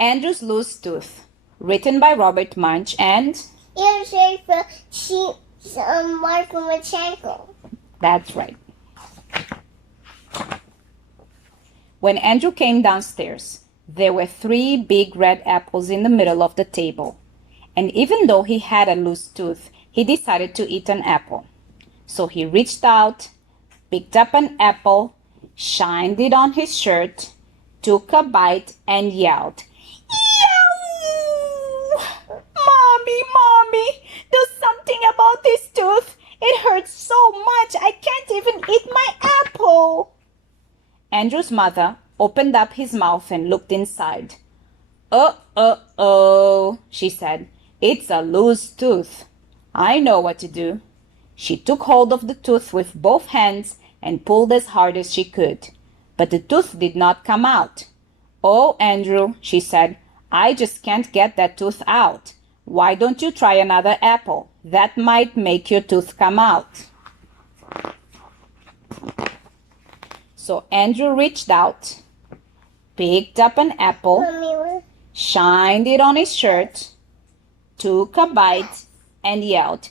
Andrew's Loose Tooth, written by Robert Munsch and illustrated by Mark Machenko. That's right. When Andrew came downstairs, there were 3 big red apples in the middle of the table. And even though he had a loose tooth, he decided to eat an apple. So he reached out, picked up an apple, shined it on his shirt, took a bite, and yelled, "Yow! Mommy, do something about this tooth. It hurts so much I can't even eat my apple." Andrew's mother opened up his mouth and looked inside. Oh, she said. "It's a loose tooth. I know what to do." She took hold of the tooth with both hands and pulled as hard as she could. But the tooth did not come out. "Oh, Andrew," she said, "I just can't get that tooth out. Why don't you try another apple? That might make your tooth come out." So Andrew reached out, picked up an apple, shined it on his shirt, took a bite, and yelled,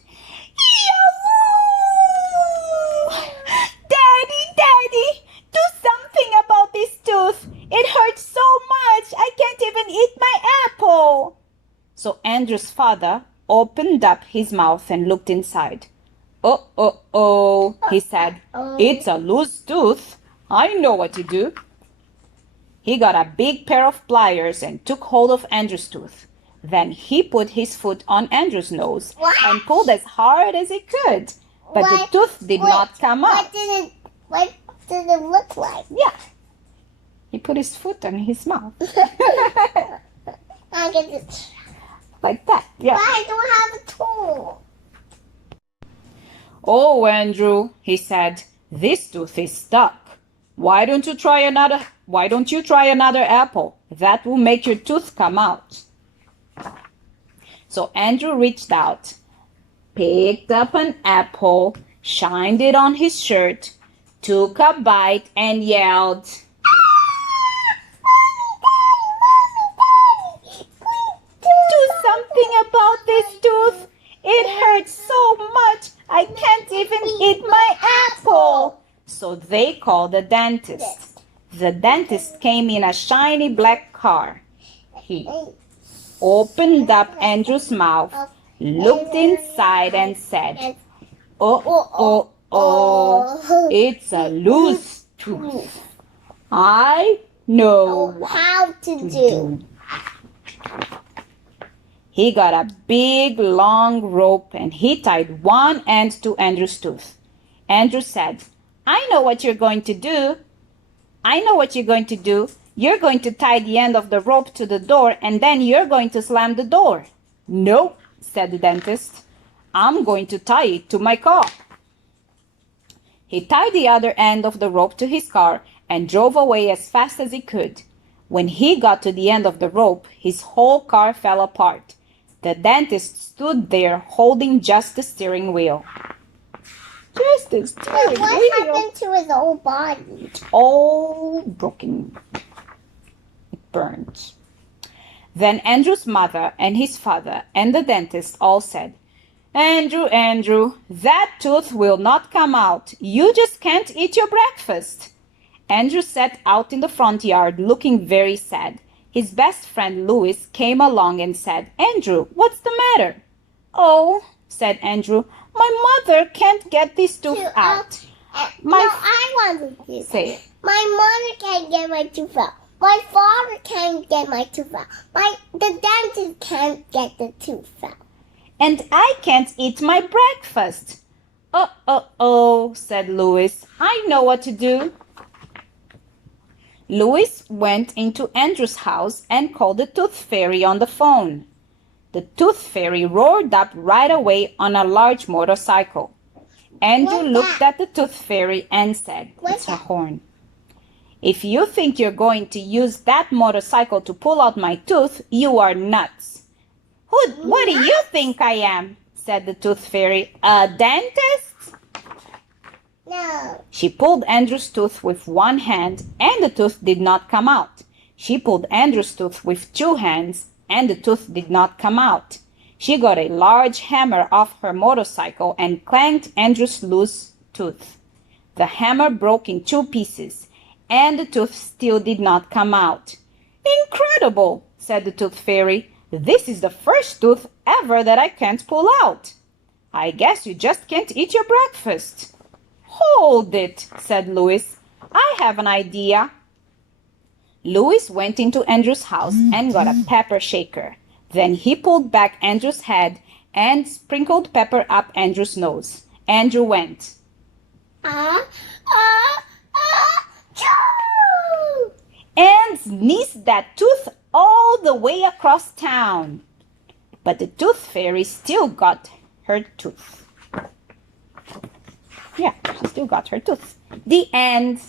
Daddy, do something about this tooth. It hurts so much I can't even eat my apple." So Andrew's father opened up his mouth and looked inside. Oh, he said, "It's a loose tooth. I know what to do." He got a big pair of pliers and took hold of Andrew's tooth. Then he put his foot on Andrew's nose and pulled as hard as he could. But the tooth did not come out. What did it look like? Yeah. He put his foot on his mouth. I get it. Like that, yeah. But I don't have a tool. "Oh, Andrew," he said, "this tooth is stuck. Why don't you try another apple? That will make your tooth come out." So Andrew reached out, picked up an apple, shined it on his shirt, took a bite, and yelled, "Do something about this tooth. It hurts so much I can't even eat my apple." So they called the dentist. The dentist came in a shiny black car. He opened up Andrew's mouth, looked inside, and said, Oh, it's a loose tooth. I know how to do. He got a big long rope and he tied one end to Andrew's tooth. Andrew said, "I know what you're going to do. You're going to tie the end of the rope to the door and then you're going to slam the door." "No," said the dentist. "I'm going to tie it to my car." He tied the other end of the rope to his car and drove away as fast as he could. When he got to the end of the rope, his whole car fell apart. The dentist stood there holding just the steering wheel. Just the steering wheel. What happened to his whole body? It's all broken. It burned. Then Andrew's mother and his father and the dentist all said, Andrew, that tooth will not come out. You just can't eat your breakfast." Andrew sat out in the front yard looking very sad. His best friend Louis came along and said, "Andrew, what's the matter?" "Oh," said Andrew, "my mother can't get this tooth out." I want to do Say it. My mother can't get my tooth out. My father can't get my tooth out. The dentist can't get the tooth out. "And I can't eat my breakfast." Oh, said Louis. "I know what to do." Louis went into Andrew's house and called the tooth fairy on the phone. The tooth fairy roared up right away on a large motorcycle. Andrew looked at the tooth fairy and said, "It's a horn." "If you think you're going to use that motorcycle to pull out my tooth, you are nuts." What do you think I am?" said the tooth fairy. "A dentist?" No. She pulled Andrew's tooth with one hand and the tooth did not come out. She pulled Andrew's tooth with 2 hands, and the tooth did not come out. She got a large hammer off her motorcycle and clanged Andrew's loose tooth. The hammer broke in 2 pieces, and the tooth still did not come out. Incredible, said the Tooth Fairy. This is the first tooth ever that I can't pull out. I guess you just can't eat your breakfast. Hold it, said Louis. I have an idea. Louis went into Andrew's house and got a pepper shaker. Then he pulled back Andrew's head and sprinkled pepper up Andrew's nose. Andrew went, Choo! and sneezed that tooth all the way across town. But the Tooth Fairy still got her tooth. Yeah, she still got her tooth. The end.